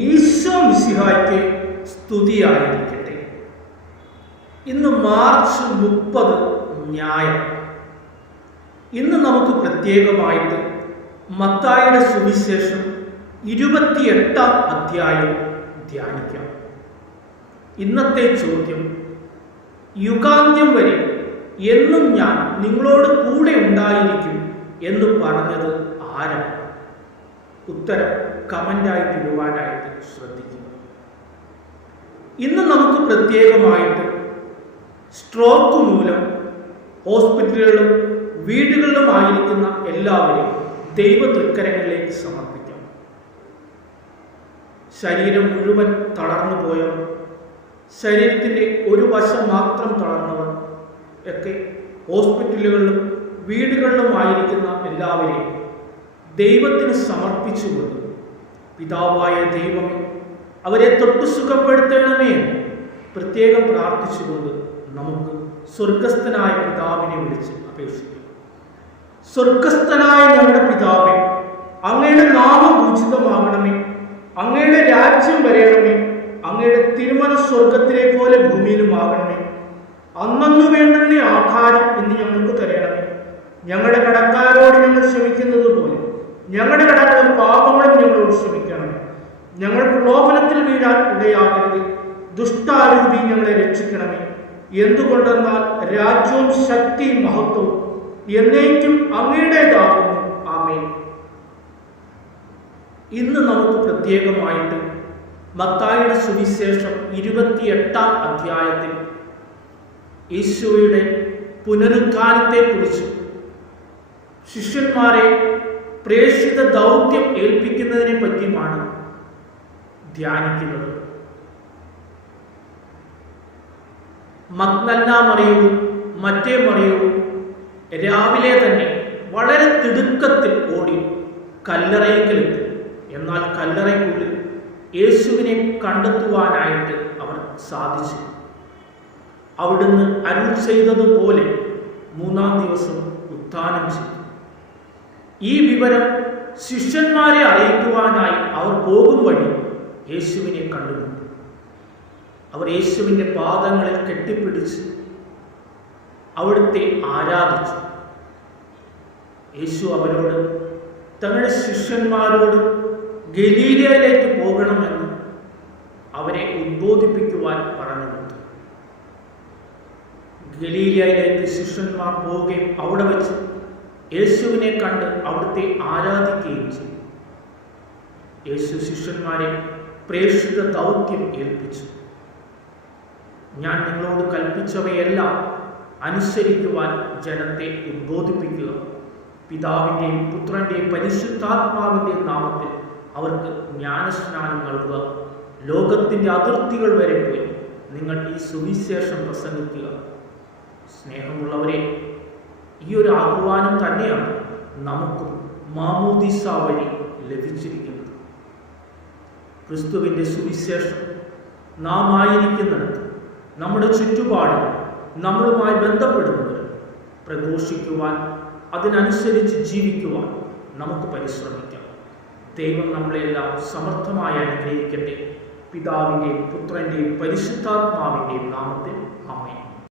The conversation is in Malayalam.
ഈശോ മിശിഹായ്ക്ക് സ്തുതിയായിരിക്കട്ടെ. ഇന്ന് മാർച്ച് 30 ഞായർ. ഇന്ന് നമുക്ക് പ്രത്യേകമായിട്ട് മത്തായിയുടെ സുവിശേഷം 28-ാം അധ്യായം ധ്യാനിക്കാം. ഇന്നത്തെ ചോദ്യം: യുഗാന്ത്യം വരെ എന്നും ഞാൻ നിങ്ങളോട് കൂടെ ഉണ്ടായിരിക്കും എന്ന് പറഞ്ഞത് ആരാണ്? ഉത്തരം കമൻ്റായിട്ട് ഇടുവാനായിട്ട് ശ്രദ്ധിക്കുക. ഇന്ന് നമുക്ക് പ്രത്യേകമായിട്ട് സ്ട്രോക്ക് മൂലം ഹോസ്പിറ്റലുകളിലും വീടുകളിലുമായിരിക്കുന്ന എല്ലാവരെയും ദൈവ തൃക്കരങ്ങളിലേക്ക് സമർപ്പിക്കാം. ശരീരം മുഴുവൻ തളർന്നു പോയവർ, ശരീരത്തിൻ്റെ ഒരു വശം മാത്രം തളർന്നവർ ഒക്കെ ഹോസ്പിറ്റലുകളിലും വീടുകളിലുമായിരിക്കുന്ന എല്ലാവരെയും ദൈവത്തിന് സമർപ്പിച്ചുകൊണ്ട്, പിതാവായ ദൈവമേ അവരെ തൊട്ട് സുഖപ്പെടുത്തണമേ എന്ന് പ്രത്യേകം പ്രാർത്ഥിച്ചുകൊണ്ട് നമുക്ക് സ്വർഗസ്ഥനായ പിതാവിനെ വിളിച്ച് അപേക്ഷിക്കാം. സ്വർഗസ്ഥനായ ഞങ്ങളുടെ പിതാവേ, അങ്ങയുടെ നാമം പൂജിതമാകണമേ, അങ്ങയുടെ രാജ്യം വരയണമേ, അങ്ങയുടെ തിരുമനസ് സ്വർഗത്തിലെ പോലെ ഭൂമിയിലുമാകണമേ. അന്നു വേണ്ടുന്ന ആഹാരം ഇന്ന് ഞങ്ങൾക്ക് തരണമേ. ഞങ്ങളുടെ കടക്കാരോട് ഞങ്ങൾ ക്ഷമിക്കുന്നത് പോലെ ഞങ്ങളുടെ കടങ്ങളും പാപങ്ങളും ഞങ്ങളോട് ക്ഷമിക്കണമേ. ഞങ്ങൾ പ്രലോഭനത്തിൽ വീഴാൻ ഇടയാകരുത്, ദുഷ്ടാരൂപി ഞങ്ങളെ രക്ഷിക്കണമേ. എന്തുകൊണ്ടെന്നാൽ രാജ്യവും ശക്തിയും മഹത്വവും എന്നേക്കും അങ്ങയുടേതാകുന്നു. ആമേൻ. ഇന്ന് നമുക്ക് പ്രത്യേകമായിട്ട് മത്തായിയുടെ സുവിശേഷം 28-ാം അധ്യായത്തിൽ യേശുവയുടെ പുനരുത്ഥാനത്തെക്കുറിച്ച്, ശിഷ്യന്മാരെ പ്രേക്ഷിത ദൗത്യം ഏൽപ്പിക്കുന്നതിനെ പറ്റിയുമാണ് ധ്യാനിക്കുന്നത്. മഗ്ദലന മറിയവും മറ്റേ മറിയവും രാവിലെ തന്നെ വളരെ തിടുക്കത്തിൽ ഓടി കല്ലറയിലെത്തി. എന്നാൽ കല്ലറയ്ക്കുള്ളിൽ യേശുവിനെ കണ്ടെത്തുവാനായിട്ട് അവർ സാധിച്ചു. അവിടുന്ന് അരുൾ ചെയ്തതുപോലെ 3-ാം ദിവസം ഉത്ഥാനം ചെയ്തു. ഈ വിവരം ശിഷ്യന്മാരെ അറിയിക്കുവാനായി അവർ പോകും വഴി യേശുവിനെ കണ്ടുമുട്ടി. അവർ യേശുവിൻ്റെ പാദങ്ങളിൽ കെട്ടിപ്പിടിച്ച് അവിടുത്തെ ആരാധിച്ചു. യേശു അവരോട്, തങ്ങളുടെ ശിഷ്യന്മാരോട് ഗലീലയിലേക്ക് പോകണമെന്ന് അവരെ ഉദ്ബോധിപ്പിക്കുവാൻ പറഞ്ഞു. ഗലീലയിലേക്ക് ശിഷ്യന്മാർ പോവുകയും അവിടെ വെച്ച് യേശുവിനെ കണ്ട് അവിടുത്തെ ആരാധിക്കുകയും ചെയ്തു. യേശു ശിഷ്യന്മാരെ പ്രേക്ഷിത ദൗത്യം ഏൽപ്പിച്ചു. ഞാൻ നിങ്ങളോട് കൽപ്പിച്ചവയെല്ലാം അനുസരിക്കുവാൻ ജനത്തെ ഉദ്ബോധിപ്പിക്കുക. പിതാവിൻ്റെയും പുത്രൻ്റെയും പരിശുദ്ധാത്മാവിൻ്റെയും നാമത്തിൽ അവർക്ക് ജ്ഞാനസ്നാനം നൽകുക. ലോകത്തിൻ്റെ അതിർത്തികൾ വരെ പോയി നിങ്ങൾ ഈ സുവിശേഷം പ്രസംഗിക്കുക. സ്നേഹമുള്ളവരെ, ഈ ഒരു ആഹ്വാനം തന്നെയാണ് നമുക്കും മാമോദീസ വഴി ലഭിച്ചിരിക്കുന്നത്. ക്രിസ്തുവിൻ്റെ സുവിശേഷം നാം ആയിരിക്കുന്നിടത്ത്, നമ്മുടെ ചുറ്റുപാടും നമ്മളുമായി ബന്ധപ്പെടുന്നവർ പ്രഘോഷിക്കുവാൻ, അതിനനുസരിച്ച് ജീവിക്കുവാൻ നമുക്ക് പരിശ്രമിക്കാം. ദൈവം നമ്മളെല്ലാം സമർത്ഥമായി അനുഗ്രഹിക്കട്ടെ. പിതാവിൻ്റെയും പുത്രൻ്റെയും പരിശുദ്ധാത്മാവിൻ്റെയും നാമത്തിൽ